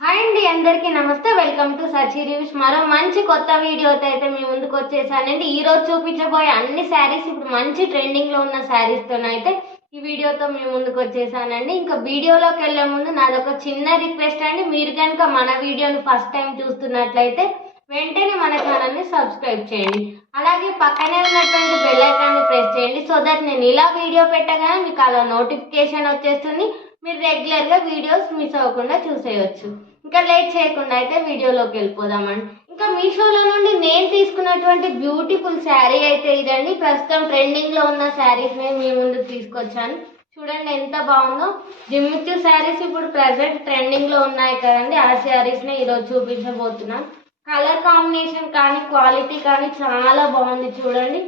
Hi అండి, అందరికీ నమస్తే. Welcome to Sachi reviews. మరో మంచి కొత్త వీడియోతో అయితే మీ ముందుకు వచ్చేసానండి. ఈ రోజు చూపించబోయే అన్ని శారీస్ ఇప్పుడు మంచి ట్రెండింగ్ లో ఉన్న శారీస్ తోనైతే ఈ వీడియోతో మీ ముందుకు వచ్చేసానండి. ఇంకా వీడియోలోకి వెళ్లే ముందు నాదొక చిన్న రిక్వెస్ట్ అండి. మీరు కనుక మన వీడియోని ఫస్ట్ టైం చూస్తున్నట్లయితే వెంటనే మన ఛానల్ ని సబ్స్క్రైబ్ చేయండి. అలాగే పక్కనే ఉన్నటువంటి బెల్ ఐకాన్ ని ప్రెస్ చేయండి. సో దట్ నేను ఇలా వీడియో పెట్టగానే మీకు అలా నోటిఫికేషన్ వచ్చేస్తుంది. మీరు రెగ్యులర్ గా వీడియోస్ మిస్ అవ్వకుండా చూసేయచ్చు. ఇంకా లేట్ చేయకుండా అయితే వీడియోలోకి వెళ్ళిపోదామండి. ఇంకా మీషోలో నుండి నేను తీసుకున్నటువంటి బ్యూటిఫుల్ శారీ అయితే ఇదండి. ప్రస్తుతం ట్రెండింగ్ లో ఉన్న శారీస్ నేను మీ ముందుకు తీసుకొచ్చాను. చూడండి ఎంత బాగుందో. జిమ్మిచ్చు శారీస్ ఇప్పుడు ప్రెసెంట్ ట్రెండింగ్ లో ఉన్నాయి కదండి, ఆ శారీస్ ని ఈరోజు చూపించబోతున్నాను. కలర్ కాంబినేషన్ కానీ క్వాలిటీ కానీ చాలా బాగుంది. చూడండి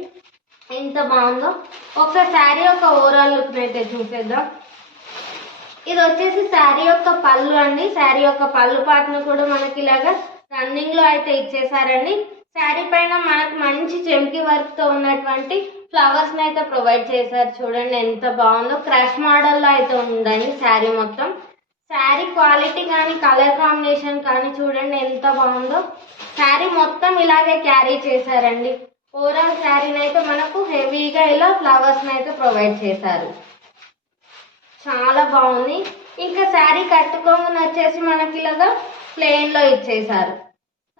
ఎంత బాగుందో. ఒక శారీ యొక్క ఓవరాల్ లుక్ అయితే చూసేద్దాం. ఇది వచ్చేసి శారీ యొక్క పళ్ళు అండి. శారీ యొక్క పళ్ళు పాటను కూడా మనకి ఇలాగా రన్నింగ్ లో అయితే ఇచ్చేసారండి. శారీ పైన మనకు మంచి చెంకి వర్క్ తో ఉన్నటువంటి ఫ్లవర్స్ ని అయితే ప్రొవైడ్ చేశారు. చూడండి ఎంత బాగుందో. క్రష్ మోడల్ లో అయితే ఉందండి శారీ మొత్తం. శారీ క్వాలిటీ కానీ కలర్ కాంబినేషన్ కానీ చూడండి ఎంత బాగుందో. శారీ మొత్తం ఇలాగే క్యారీ చేశారండి. ఓవరాల్ శారీని అయితే మనకు హెవీగా ఇలా ఫ్లవర్స్ ని అయితే ప్రొవైడ్ చేశారు. చాలా బాగుంది. ఇంకా శారీ కట్టుకోమని వచ్చేసి మనకి ఇలాగా ప్లెయిన్ లో ఇచ్చేసారు.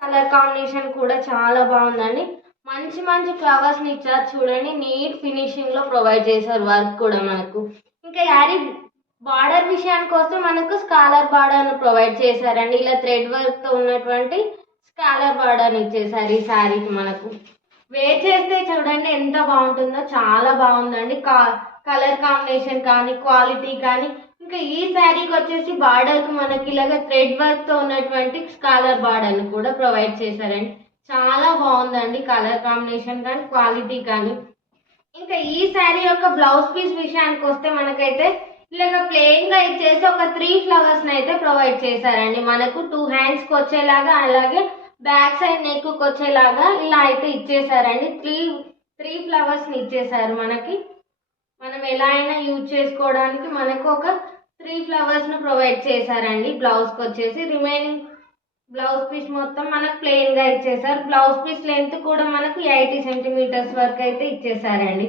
కలర్ కాంబినేషన్ కూడా చాలా బాగుందండి. మంచి మంచి ఫ్లవర్స్ ని ఇచ్చారు. చూడండి నీట్ ఫినిషింగ్ లో ప్రొవైడ్ చేశారు వర్క్ కూడా మనకు. ఇంకా శారీ బార్డర్ విషయానికి వస్తే మనకు స్కాలర్ బార్డర్ ను ప్రొవైడ్ చేశారండి. ఇలా థ్రెడ్ వర్క్ తో ఉన్నటువంటి స్కాలర్ బార్డర్ ఇచ్చేసారు ఈ శారీకి మనకు. వేర్ చేస్తే చూడండి ఎంత బాగుంటుందో. చాలా బాగుందండి. కలర్ కాంబినేషన్ కానీ క్వాలిటీ కానీ. ఇంకా ఈ శారీకి వచ్చేసి బార్డర్ కు మనకి ఇలాగ థ్రెడ్ వర్క్ తో ఉన్నటువంటి స్కాలర్ బార్డర్ ను కూడా ప్రొవైడ్ చేశారండి. చాలా బాగుందండి కలర్ కాంబినేషన్ కానీ క్వాలిటీ కానీ. ఇంకా ఈ శారీ యొక్క బ్లౌజ్ పీస్ విషయానికి వస్తే మనకైతే ఇలాగ ప్లెయిన్ గా ఇచ్చేసి ఒక 3 ఫ్లవర్స్ అయితే ప్రొవైడ్ చేశారండి. మనకు 2 హ్యాండ్స్ కి వచ్చేలాగా, అలాగే బ్యాక్ సైడ్ నెక్ కు వచ్చేలాగా ఇలా అయితే ఇచ్చేసారండి. త్రీ ఫ్లవర్స్ ని ఇచ్చేసారు మనకి. మనం ఎలా అయినా యూజ్ చేసుకోవడానికి మనకు ఒక 3 ఫ్లవర్స్ ను ప్రొవైడ్ చేశారండి. బ్లౌజ్ కి వచ్చేసి రిమైనింగ్ బ్లౌజ్ పీస్ మొత్తం మనకు ప్లెయిన్ గా ఇచ్చేసారు. బ్లౌజ్ పీస్ లెంత్ కూడా మనకు 80 సెంటీమీటర్స్ వరకు అయితే ఇచ్చేసారండి.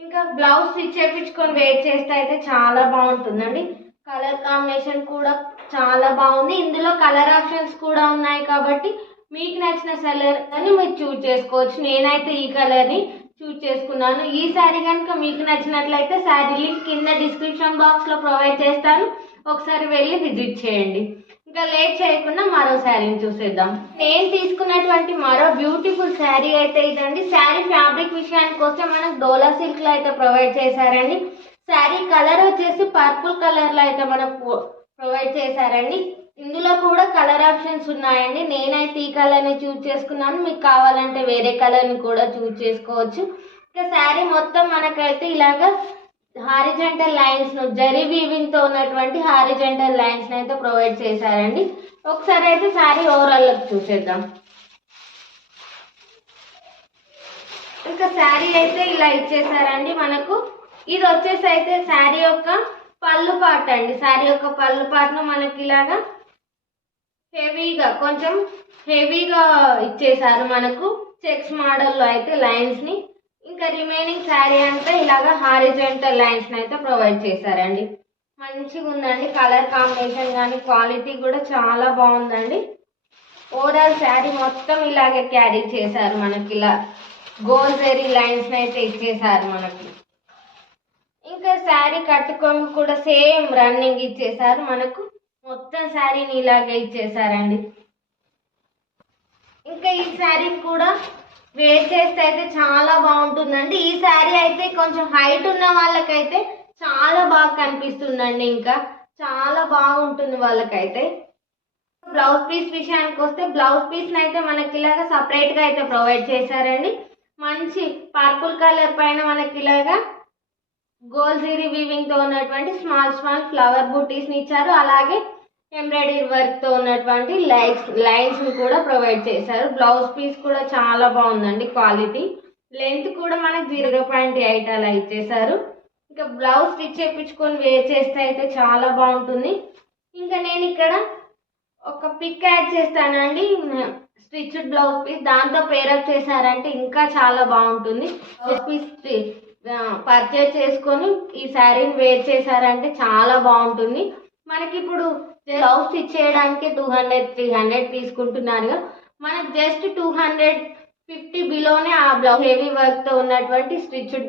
ఇంకా బ్లౌజ్ స్టిచ్ చేయించుకొని వేర్ చేస్తే అయితే చాలా బాగుంటుందండి. కలర్ కాంబినేషన్ కూడా చాలా బాగుంది. ఇందులో కలర్ ఆప్షన్స్ కూడా ఉన్నాయి కాబట్టి మీకు నచ్చిన కలర్ అని మీరు చూజ్ చేసుకోవచ్చు. నేనైతే ఈ కలర్ ని చూజ్ చేసుకున్నాను. ఈ శారీ కనుక మీకు నచ్చినట్లయితే శారీ లింక్ కింద డిస్క్రిప్షన్ బాక్స్ లో ప్రొవైడ్ చేస్తాను. ఒకసారి వెళ్ళి విజిట్ చేయండి. ఇంకా లేట్ చేయకుండా మరో శారీని చూసేద్దాం. నేను తీసుకున్నటువంటి మరో బ్యూటిఫుల్ శారీ అయితే ఇదండి. శారీ ఫ్యాబ్రిక్ విషయానికి వస్తే మనకు డోలా సిల్క్ లో అయితే ప్రొవైడ్ చేశారండి. శారీ కలర్ వచ్చేసి పర్పుల్ కలర్ లో అయితే మనకు ప్రొవైడ్ చేశారండి. ఇందులో కూడా కలర్ ఆప్షన్స్ ఉన్నాయండి. నేనైతే ఈ కలర్ ని చూజ్ చేసుకున్నాను. మీకు కావాలంటే వేరే కలర్ ని కూడా చూజ్ చేసుకోవచ్చు. ఇంకా శారీ మొత్తం మనకైతే ఇలాగా హారిజంటల్ లైన్స్ ను జరీ వీవింగ్ తో ఉన్నటువంటి హారిజంటల్ లైన్స్ అయితే ప్రొవైడ్ చేశారండి. ఒకసారి అయితే శారీ ఓవరాల్ చూసేద్దాం. ఇంకా శారీ అయితే ఇలా ఇచ్చేసారండి మనకు. ఇది వచ్చేసి అయితే శారీ యొక్క పళ్ళు పార్ట్ అండి. శారీ యొక్క పళ్ళు పార్ట్ ను మనకి ఇలాగా కొంచెం హెవీగా ఇచ్చేసారు మనకు. చెక్స్ మోడల్ లో అయితే లైన్స్ ని. ఇంకా రిమైనింగ్ శారీ అంతా ఇలాగా హారిజంటల్ లైన్స్ ని అయితే ప్రొవైడ్ చేశారండి. మంచిగా ఉందండి. కలర్ కాంబినేషన్ కానీ క్వాలిటీ కూడా చాలా బాగుందండి. ఓవరాల్ శారీ మొత్తం ఇలాగే క్యారీ చేశారు మనకి. ఇలా గోల్డ్ జరీ లైన్స్ అయితే ఇచ్చేసారు మనకి. ఇంకా శారీ కట్టుకొని కూడా సేమ్ రన్నింగ్ ఇచ్చేసారు మనకు. మొత్తం శారీని ఇలాగే ఇచ్చేసారండి. ఇంకా ఈ శారీ కూడా వేర్ చేస్తే అయితే చాలా బాగుంటుందండి. ఈ శారీ అయితే కొంచెం హైట్ ఉన్న వాళ్ళకైతే చాలా బాగా కనిపిస్తుందండి. ఇంకా చాలా బాగుంటుంది వాళ్ళకైతే. బ్లౌజ్ పీస్ విషయానికి వస్తే బ్లౌజ్ పీస్ అయితే మనకి ఇలాగా సపరేట్ గా అయితే ప్రొవైడ్ చేశారండి. మంచి పర్పుల్ కలర్ పైన మనకి ఇలాగా గోల్డ్ జరీ వీవింగ్ తో ఉన్నటువంటి స్మాల్ ఫ్లవర్ బూటీస్ ని ఇచ్చారు. అలాగే ఎంబ్రాయిడరీ వర్క్ తో ఉన్నటువంటి లైన్స్ ని కూడా ప్రొవైడ్ చేశారు. బ్లౌజ్ పీస్ కూడా చాలా బాగుందండి. క్వాలిటీ లెంత్ కూడా మనకి 0.8 అలా ఇచ్చేసారు. ఇంకా బ్లౌజ్ స్టిచ్ చేయించుకొని వేర్ చేస్తే అయితే చాలా బాగుంటుంది. ఇంకా నేను ఇక్కడ ఒక పిక్ యాడ్ చేస్తానండి, స్టిచ్డ్ బ్లౌజ్ పీస్ దాంతో పేరప్ చేశారంటే ఇంకా చాలా బాగుంటుంది. బ్లౌజ్ పీస్ పర్చేజ్ చేసుకొని ఈ శారీని వేర్ చేశారంటే చాలా బాగుంటుంది. మనకి ఇప్పుడు బ్లౌజ్ స్టిచ్ చేయడానికి 200-300 తీసుకుంటున్నారు. మనకు జస్ట్ 250 బిలోనే ఆ బ్లౌజ్ హెవీ వర్క్ తో ఉన్నటువంటి స్టిచ్డ్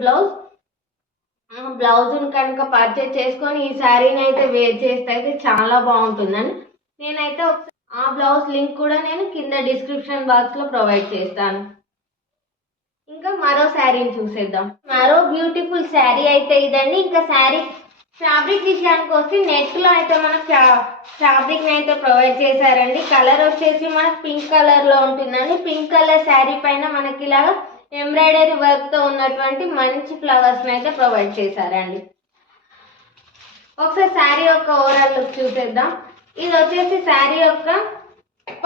బ్లౌజ్ కనుక పర్చేజ్ చేసుకొని ఈ శారీని అయితే వేర్ చేస్తే అయితే చాలా బాగుంటుందని నేనైతే ఆ బ్లౌజ్ లింక్ కూడా నేను కింద డిస్క్రిప్షన్ బాక్స్ లో ప్రొవైడ్ చేస్తాను. ఇంకా మరో శారీని చూసేద్దాం. మరో బ్యూటిఫుల్ శారీ అయితే ఇదండి. ఇంకా శారీ ఫ్యాబ్రిక్ విషయానికి వస్తే నెట్ లో అయితే మనకు ఫ్యాబ్రిక్ అయితే ప్రొవైడ్ చేశారండి. కలర్ వచ్చేసి మనకు పింక్ కలర్ లో ఉంటుందండి. పింక్ కలర్ శారీ పైన మనకి ఇలాగా ఎంబ్రాయిడరీ వర్క్ తో ఉన్నటువంటి మంచి ఫ్లవర్స్ అయితే ప్రొవైడ్ చేశారండి. ఒకసారి శారీ యొక్క ఓవరాల్ లుక్ చూసేద్దాం. ఇది వచ్చేసి శారీ యొక్క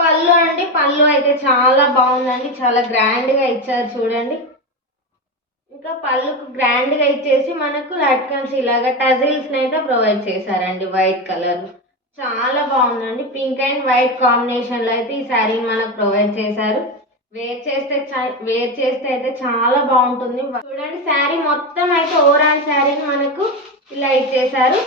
పళ్ళు అండి. పళ్ళు అయితే చాలా బాగుందండి, చాలా గ్రాండ్ గా ఇచ్చారు చూడండి. ఇంకా పళ్ళుకు గ్రాండ్ గా ఇచ్చేసి మనకు లట్కన్స్ ఇలాగా టజిల్స్ అయితే ప్రొవైడ్ చేశారండి వైట్ కలర్. చాలా బాగుందండి. పింక్ అండ్ వైట్ కాంబినేషన్ లో అయితే ఈ శారీని మనకు ప్రొవైడ్ చేశారు. వేర్ చేస్తే అయితే చాలా బాగుంటుంది. చూడండి శారీ మొత్తం అయితే ఓవరాల్ శారీని మనకు ఇలా ఇచ్చేసారు.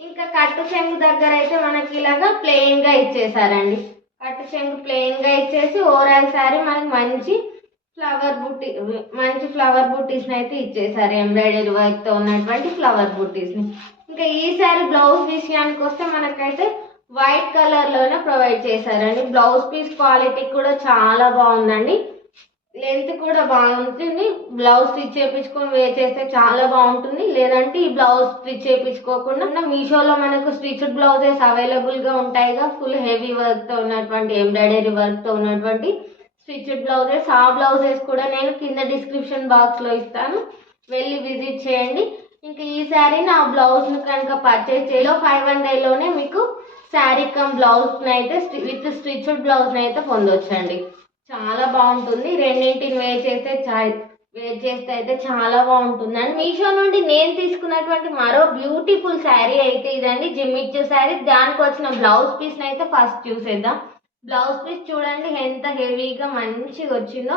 ఇంకా కట్టు చెంగు దగ్గర అయితే మనకి ఇలాగా ప్లెయిన్ గా ఇచ్చేసారండి. కట్టు చెంగు ప్లెయిన్ గా ఇచ్చేసి ఓవరాల్ శారీ మనకి మంచి ఫ్లవర్ బూటీస్ అయితే ఇచ్చేసారు. ఎంబ్రాయిడరీ వర్క్ తో ఉన్నటువంటి ఫ్లవర్ బూటీస్ ని. ఇంకా ఈ శారీ బ్లౌజ్ విషయానికి వస్తే మనకైతే వైట్ కలర్ లోనే ప్రొవైడ్ చేశారండి. బ్లౌజ్ పీస్ క్వాలిటీ కూడా చాలా బాగుందండి. లెంత్ కూడా బాగుంటుంది. బ్లౌజ్ స్టిచ్ చేయించుకొని వేర్ చేస్తే చాలా బాగుంటుంది. లేదంటే ఈ బ్లౌజ్ స్టిచ్ చేయించుకోకుండా మీషోలో మనకు స్టిచ్డ్ బ్లౌజెస్ అవైలబుల్ గా ఉంటాయిగా, ఫుల్ హెవీ వర్క్ తో ఉన్నటువంటి ఎంబ్రాయిడరీ వర్క్ తో ఉన్నటువంటి స్టిచ్డ్ బ్లౌజెస్. ఆ బ్లౌజెస్ కూడా నేను కింద డిస్క్రిప్షన్ బాక్స్ లో ఇస్తాను, వెళ్ళి విజిట్ చేయండి. ఇంకా ఈ శారీని ఆ బ్లౌజ్ ను కనుక పర్చేస్ చేయలో 500 లోనే మీకు శారీ కమ్ బ్లౌజ్ అయితే విత్ స్టిచ్డ్ బ్లౌజ్ అయితే పొందొచ్చండి. చాలా బాగుంటుంది. రెండింటిని వేర్ చేస్తే అయితే చాలా బాగుంటుంది అండి. మీషో నుండి నేను తీసుకున్నటువంటి మరో బ్యూటిఫుల్ శారీ అయితే ఇదండి, జిమ్మిచ్చు శారీ. దానికి వచ్చిన బ్లౌజ్ పీస్ అయితే ఫస్ట్ చూసేద్దాం. బ్లౌజ్ పీస్ చూడండి ఎంత హెవీగా మంచిగా వచ్చిందో,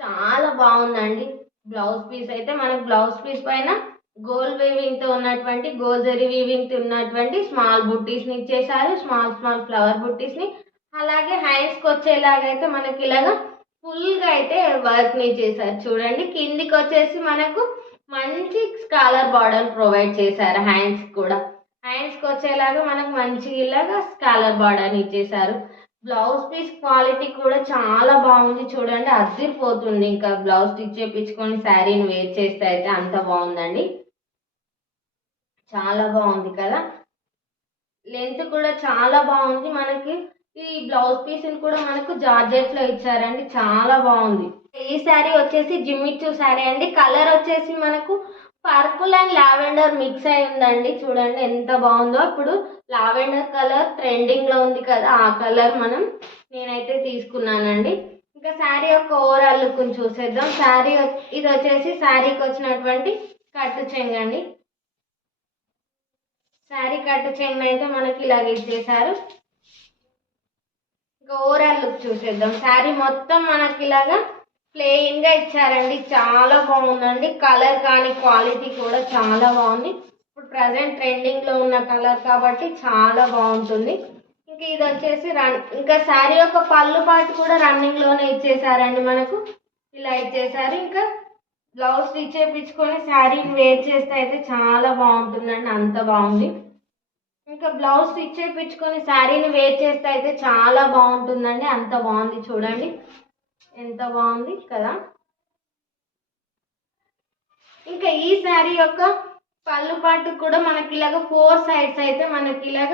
చాలా బాగుందండి. బ్లౌజ్ పీస్ అయితే మనకు బ్లౌజ్ పీస్ పైన గోల్డ్ వీవింగ్ తో ఉన్నటువంటి గోజరీ వీవింగ్ తో ఉన్నటువంటి స్మాల్ బుట్టీస్ ని ఇచ్చేసారు. స్మాల్ ఫ్లవర్ బుట్టీస్ ని. అలాగే హ్యాండ్స్ కి వచ్చేలాగైతే మనకి ఇలాగా ఫుల్ గా అయితే వర్క్ ని చేశారు చూడండి. కిందికి వచ్చేసి మనకు మంచి స్కాలర్ బార్డర్ ప్రొవైడ్ చేశారు. హ్యాండ్స్ కూడా హ్యాండ్స్ కి వచ్చేలాగా మనకు మంచి ఇలాగా స్కాలర్ బార్డర్ ఇచ్చేసారు. బ్లౌజ్ పీస్ క్వాలిటీ కూడా చాలా బాగుంది చూడండి, అదిరిపోతుంది. ఇంకా బ్లౌజ్ స్టిచ్ చేయించుకొని శారీని వేర్ చేస్తే అయితే అంత బాగుందండి. చాలా బాగుంది కదా. లెంత్ కూడా చాలా బాగుంది. మనకి ఈ బ్లౌజ్ పీస్ కూడా మనకు జార్జెట్ లో ఇచ్చారండి, చాలా బాగుంది. ఈ శారీ వచ్చేసి జిమ్మిచ్చు శారీ అండి. కలర్ వచ్చేసి మనకు పర్పుల్ అండ్ లావెండర్ మిక్స్ అయి ఉందండి. చూడండి ఎంత బాగుందో. ఇప్పుడు లావెండర్ కలర్ ట్రెండింగ్ లో ఉంది కదా, ఆ కలర్ నేనైతే తీసుకున్నానండి. ఇంకా శారీ యొక్క ఓవరాల్ లుక్ చూసేద్దాం. ఇది వచ్చేసి శారీకి వచ్చినటువంటి కట్టు చెంగు అండి. శారీ కట్టు చెంగు అయితే మనకి ఇలాగ ఇచ్చేసారు. ఇంకా ఓవరాల్ లుక్ చూసేద్దాం. శారీ మొత్తం మనకి ఇలాగా ప్లెయిన్ గా ఇచ్చారండి, చాలా బాగుందండి. కలర్ కానీ క్వాలిటీ కూడా చాలా బాగుంది. ఇప్పుడు ప్రజెంట్ ట్రెండింగ్ లో ఉన్న కలర్ కాబట్టి చాలా బాగుంటుంది. ఇంకా ఇది వచ్చేసి ఇంకా శారీ యొక్క పళ్ళు పాటు కూడా రన్నింగ్ లోనే ఇచ్చేసారండి. మనకు ఇలా ఇచ్చేసారు. ఇంకా బ్లౌజ్ స్టిచ్ చేయించుకొని శారీని వేర్ చేస్తే అయితే చాలా బాగుంటుందండి, అంత బాగుంది. ఇంకా బ్లౌజ్ స్టిచ్ చేయించుకొని శారీని వేర్ చేస్తే అయితే చాలా బాగుంటుందండి, అంత బాగుంది. చూడండి ఎంత బాగుంది కదా. ఇంకా ఈ శారీ యొక్క పళ్ళు పాటు కూడా మనకి ఇలాగ 4 సైడ్స్ అయితే మనకి ఇలాగ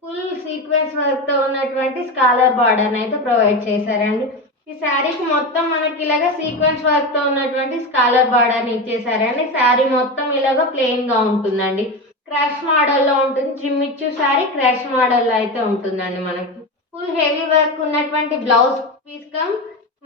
ఫుల్ సీక్వెన్స్ వర్క్ తో ఉన్నటువంటి స్కాలర్ బార్డర్ అయితే ప్రొవైడ్ చేశారండి. ఈ శారీకి మొత్తం మనకి ఇలాగ సీక్వెన్స్ వర్క్ తో ఉన్నటువంటి స్కాలర్ బార్డర్ ఇచ్చేసారండి. శారీ మొత్తం ఇలాగ ప్లెయిన్ గా ఉంటుందండి. క్రష్ మోడల్లో ఉంటుంది. జిమ్మిచ్చు శారీ క్రష్ మోడల్లో అయితే ఉంటుందండి. మనకి ఫుల్ హెవీ వర్క్ ఉన్నటువంటి బ్లౌజ్ పీస్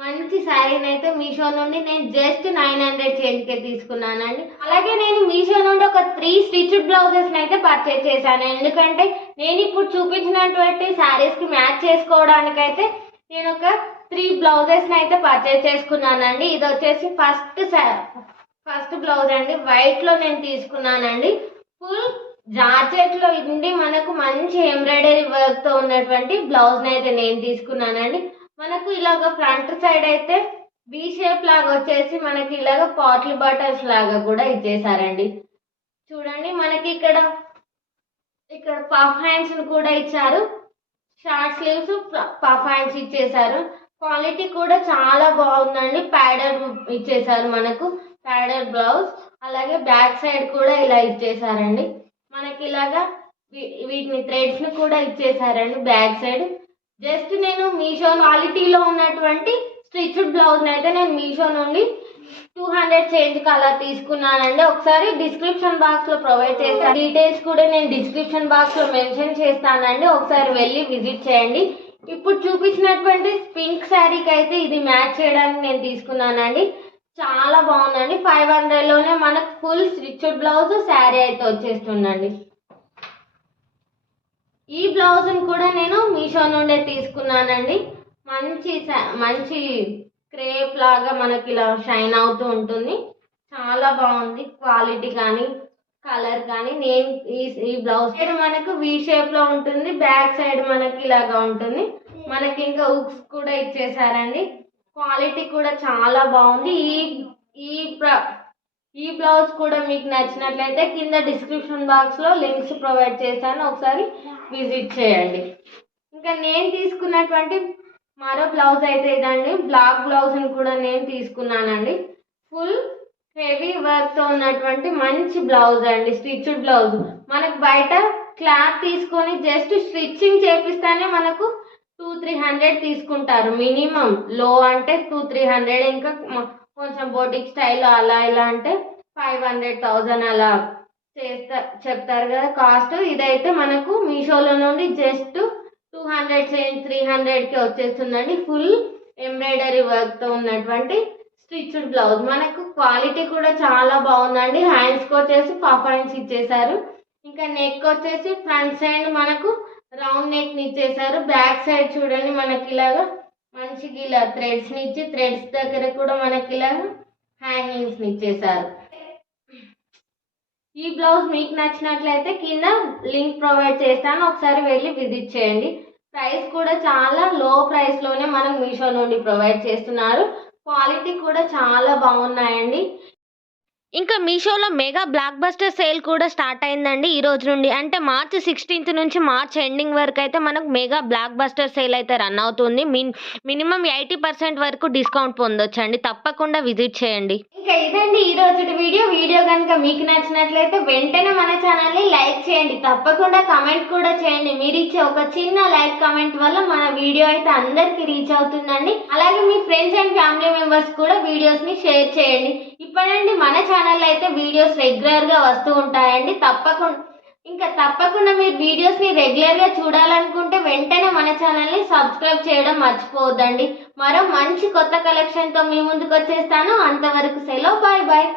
మంచి శారీని అయితే మీషో నుండి నేను జస్ట్ 900 చేంజ్కే తీసుకున్నానండి. అలాగే నేను మీషో నుండి ఒక 3 స్టిచ్డ్ బ్లౌజెస్ అయితే పర్చేజ్ చేశాను. ఎందుకంటే నేను ఇప్పుడు చూపించినటువంటి శారీస్ కి మ్యాచ్ చేసుకోవడానికైతే నేను ఒక 3 బ్లౌజెస్ అయితే పర్చేజ్ చేసుకున్నానండి. ఇది వచ్చేసి ఫస్ట్ బ్లౌజ్ అండి, వైట్ లో నేను తీసుకున్నానండి. ఫుల్ జార్జెట్ లో ఉండి మనకు మంచి ఎంబ్రాయిడరీ వర్క్ తో ఉన్నటువంటి బ్లౌజ్ అయితే నేను తీసుకున్నానండి. మనకు ఇలాగ ఫ్రంట్ సైడ్ అయితే బి షేప్ లాగా వచ్చేసి మనకి ఇలాగ పాట్లీ బటన్స్ లాగా కూడా ఇచ్చేసారండి. చూడండి మనకి ఇక్కడ పఫ్ హ్యాండ్స్ కూడా ఇచ్చారు, షార్ట్ స్లీవ్స్ పఫ్ హ్యాండ్స్ ఇచ్చేసారు. క్వాలిటీ కూడా చాలా బాగుందండి. ప్యాడెడ్ ఇచ్చేసారు, మనకు ప్యాడెడ్ బ్లౌజ్. అలాగే బ్యాక్ సైడ్ కూడా ఇలా ఇచ్చేసారండి. మనకి ఇలాగా వీటిని థ్రెడ్స్ ని కూడా ఇచ్చేసారండి బ్యాక్ సైడ్. జస్ట్ నేను మీషో క్వాలిటీలో ఉన్నటువంటి స్టిచ్డ్ బ్లౌజ్ అయితే నేను మీషో నుండి 200 చేంజ్ అలా తీసుకున్నానండి. ఒకసారి డిస్క్రిప్షన్ బాక్స్ లో ప్రొవైడ్ చేస్తాను, డీటెయిల్స్ కూడా నేను డిస్క్రిప్షన్ బాక్స్ లో మెన్షన్ చేస్తానండి, ఒకసారి వెళ్ళి విజిట్ చేయండి. ఇప్పుడు చూపించినటువంటి పింక్ శారీకి అయితే ఇది మ్యాచ్ చేయడానికి నేను తీసుకున్నానండి. చాలా బాగుందండి. 500 లోనే మనకు ఫుల్ స్టిచ్డ్ బ్లౌజ్ శారీ అయితే వచ్చేస్తుందండి. ఈ బ్లౌజ్ కూడా నేను మీషో నుండే తీసుకున్నానండి. మంచి క్రేప్ లాగా మనకి ఇలా షైన్ అవుతూ ఉంటుంది. చాలా బాగుంది క్వాలిటీ కానీ కలర్ కానీ. నేను ఈ బ్లౌజ్ సైడ్ మనకు వి షేప్ లో ఉంటుంది, బ్యాక్ సైడ్ మనకి ఇలాగా ఉంటుంది. మనకి ఇంకా హుక్స్ కూడా ఇచ్చేసారండి. క్వాలిటీ కూడా చాలా బాగుంది. ఈ బ్లౌజ్ కూడా మీకు నచ్చినట్లయితే కింద డిస్క్రిప్షన్ బాక్స్ లో లింక్స్ ప్రొవైడ్ చేస్తాను, ఒకసారి విజిట్ చేయండి. ఇంకా నేను తీసుకున్నటువంటి మరో బ్లౌజ్ అయితే ఇదండి. బ్లాక్ బ్లౌజ్ కూడా నేను తీసుకున్నానండి. ఫుల్ హెవీ వర్క్ తో ఉన్నటువంటి మంచి బ్లౌజ్ అండి, స్టిచ్డ్ బ్లౌజ్. మనకు బయట క్లాత్ తీసుకొని జస్ట్ స్టిచ్చింగ్ చేపిస్తానే మనకు 200-300 తీసుకుంటారు మినిమం. లో అంటే 200-300, ఇంకా కొంచెం బోటిక్ స్టైల్లో అలా ఇలా అంటే 500-1000 అలా చెప్తారు కదా కాస్ట్. ఇదైతే మనకు మీషోలో నుండి జస్ట్ 200-300కి వచ్చేస్తుందండి. ఫుల్ ఎంబ్రాయిడరీ వర్క్ తో ఉన్నటువంటి స్టిచ్డ్ బ్లౌజ్. మనకు క్వాలిటీ కూడా చాలా బాగుందండి. హ్యాండ్స్కి వచ్చేసి పఫ్ హ్యాండ్స్ ఇచ్చేసారు. ఇంకా నెక్ వచ్చేసి ఫ్రంట్ సైడ్ మనకు రౌండ్ నెక్ ని ఇచ్చేసారు. బ్యాక్ సైడ్ చూడండి మనకి ఇలాగా మంచిగా ఇలా థ్రెడ్స్ ని ఇచ్చి థ్రెడ్స్ దగ్గర కూడా మనకి ఇలాగా హ్యాంగింగ్స్ ని ఇచ్చేసారు. ఈ బ్లౌజ్ మీకు నచ్చినట్లయితే కింద లింక్ ప్రొవైడ్ చేస్తాను, ఒకసారి వెళ్ళి విజిట్ చేయండి. ప్రైస్ కూడా చాలా లో ప్రైస్ లోనే మనం మీషో నుండి ప్రొవైడ్ చేస్తున్నారు. క్వాలిటీ కూడా చాలా బాగున్నాయండి. ఇంకా మీషోలో మెగా బ్లాక్ బస్టర్ సేల్ కూడా స్టార్ట్ అయిందండి ఈ రోజు నుండి. అంటే మార్చ్ 16 నుంచి మార్చ్ ఎండింగ్ వరకు అయితే మనకు మెగా బ్లాక్ బస్టర్ సేల్ అయితే రన్ అవుతుంది. మినిమం 80% వరకు డిస్కౌంట్ పొందొచ్చండి. తప్పకుండా విజిట్ చేయండి. ఇంకా ఇదండి ఈ రోజు వీడియో కనుక మీకు నచ్చినట్లయితే వెంటనే మన ఛానల్ని లైక్ చేయండి. తప్పకుండా కమెంట్ కూడా చేయండి. మీరు ఇచ్చే ఒక చిన్న లైక్ కమెంట్ వల్ల మన వీడియో అయితే అందరికి రీచ్ అవుతుందండి. అలాగే మీ ఫ్రెండ్స్ అండ్ ఫ్యామిలీ మెంబర్స్ కూడా వీడియోస్ ని షేర్ చేయండి. ఇప్పుడండి మన ఛానల్ అయితే వీడియోస్ రెగ్యులర్ గా వస్తూ ఉంటాయండి. తప్పకుండా మీరు వీడియోస్ ని రెగ్యులర్ గా చూడాలనుకుంటే వెంటనే మన ఛానల్ ని సబ్స్క్రైబ్ చేయడం మర్చిపోవద్దండి. మరో మంచి కొత్త కలెక్షన్ తో మీ ముందుకు వచ్చేస్తాను. అంతవరకు సెలవు, బాయ్ బాయ్.